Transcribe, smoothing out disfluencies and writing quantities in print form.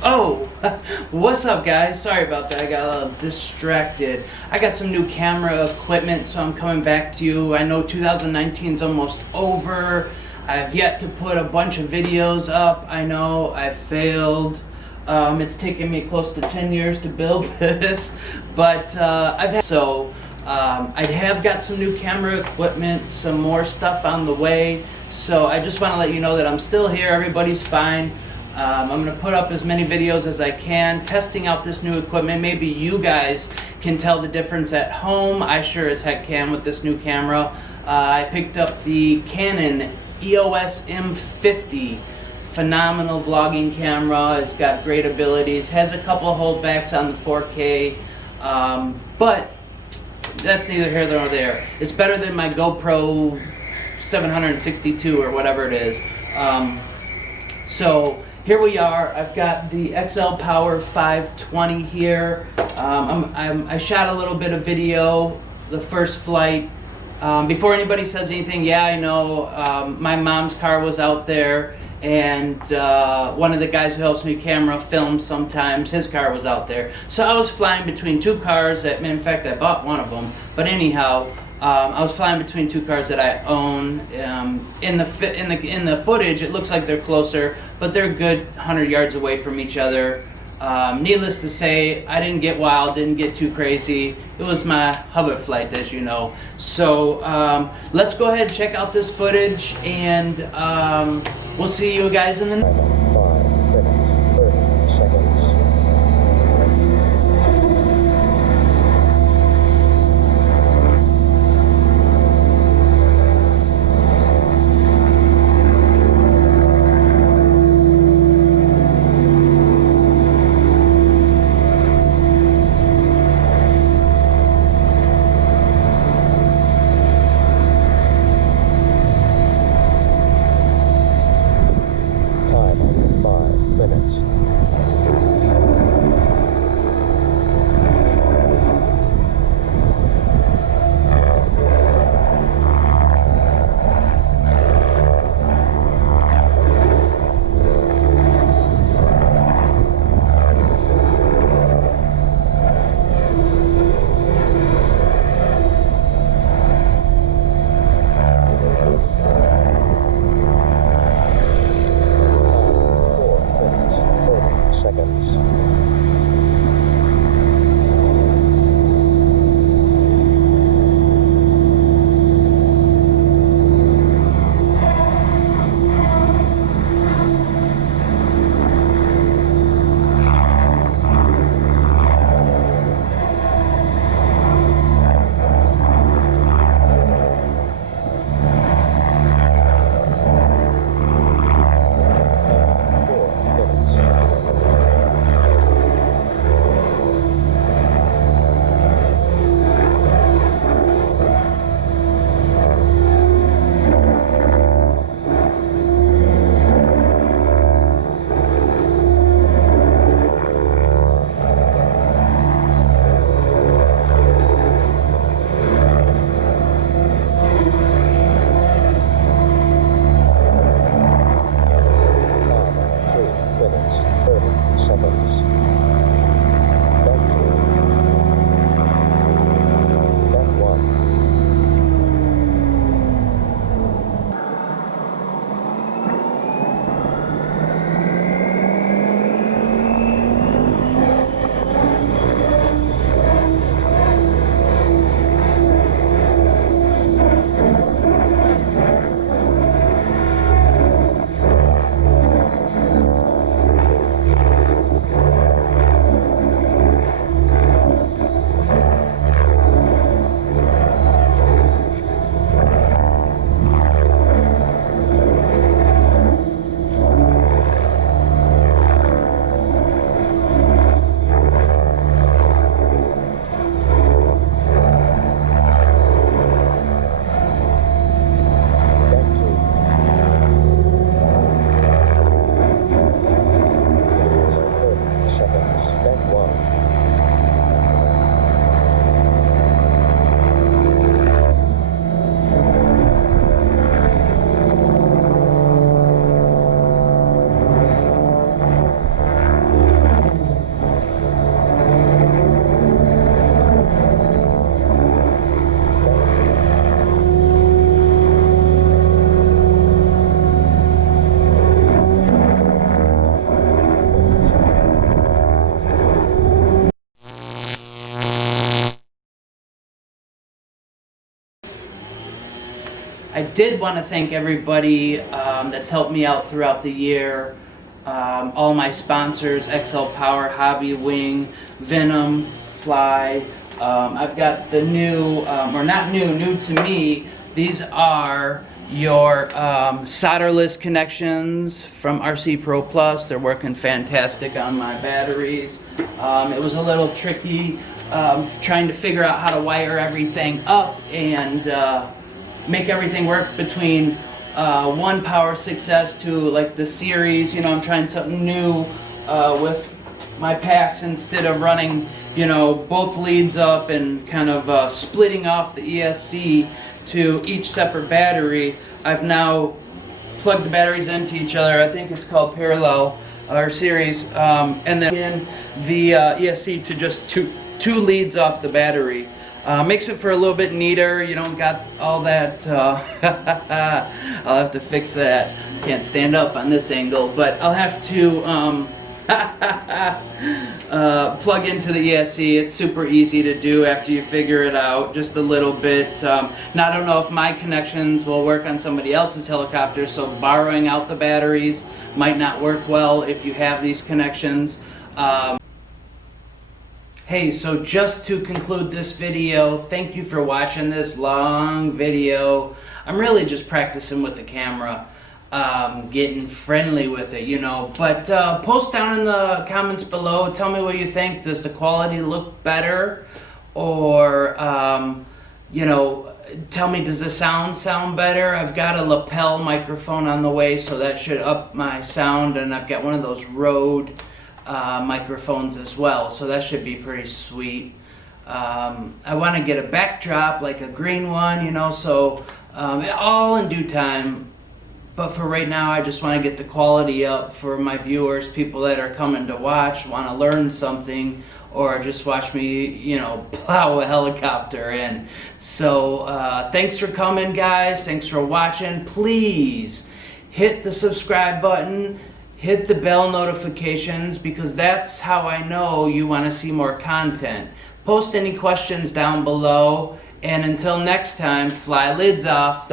Oh, what's up, guys? Sorry about that. I got a little distracted. I got some new camera equipment, so I'm coming back to you. I know 2019 is almost over. I've yet to put a bunch of videos up. I know I failed. It's taken me close to 10 years to build this, but I have got some new camera equipment, some more stuff on the way. So I just want to let you know that I'm still here. Everybody's fine. I'm going to put up as many videos as I can, testing out this new equipment. Maybe you guys can tell the difference at home. I sure as heck can with this new camera. I picked up the Canon EOS M50. Phenomenal vlogging camera. It's got great abilities. Has a couple of holdbacks on the 4K. But that's neither here nor there. It's better than my GoPro 762 or whatever it is. So here we are. I've got the XL Power 520 here. I shot a little bit of video, the first flight. Before anybody says anything, yeah, I know my mom's car was out there, and one of the guys who helps me camera film sometimes, his car was out there. So I was flying between two cars that, in fact, I bought one of them. But anyhow, I was flying between two cars that I own. In the footage, it looks like they're closer, but they're a good 100 yards away from each other. Needless to say, I didn't get wild, didn't get too crazy. It was my hover flight, as you know. So let's go ahead and check out this footage, and we'll see you guys in the next. 5 minutes, 30 seconds. Time, 5 minutes. Time, 4 minutes. did want to thank everybody that's helped me out throughout the year. All my sponsors, XL Power, Hobby Wing, Venom, Fly. I've got the new, or not new to me, these are your solderless connections from RC Pro Plus. They're working fantastic on my batteries. It was a little tricky trying to figure out how to wire everything up and make everything work between one Power 6S to like the series. You know, I'm trying something new with my packs instead of running, you know, both leads up and kind of splitting off the ESC to each separate battery. I've now plugged the batteries into each other. I think it's called parallel or series, and then in the ESC to just two leads off the battery. Makes it for a little bit neater. You don't got all that. I'll have to fix that. Can't stand up on this angle, but I'll have to plug into the ESC. It's super easy to do after you figure it out just a little bit. Now I don't know if my connections will work on somebody else's helicopter, so borrowing out the batteries might not work well if you have these connections. Hey, so just to conclude this video, thank you for watching this long video. I'm really just practicing with the camera, getting friendly with it, you know. But post down in the comments below, tell me what you think. Does the quality look better? Or, you know, tell me, does the sound better? I've got a lapel microphone on the way, so that should up my sound. And I've got one of those Rode microphones as well, so that should be pretty sweet. I want to get a backdrop, like a green one, you know, so all in due time. But for right now, I just want to get the quality up for my viewers, people that are coming to watch, want to learn something, or just watch me, you know, plow a helicopter in. So thanks for coming, guys. Thanks for watching. Please hit the subscribe button. Hit the bell notifications, because that's how I know you want to see more content. Post any questions down below, and until next time, fly lids off.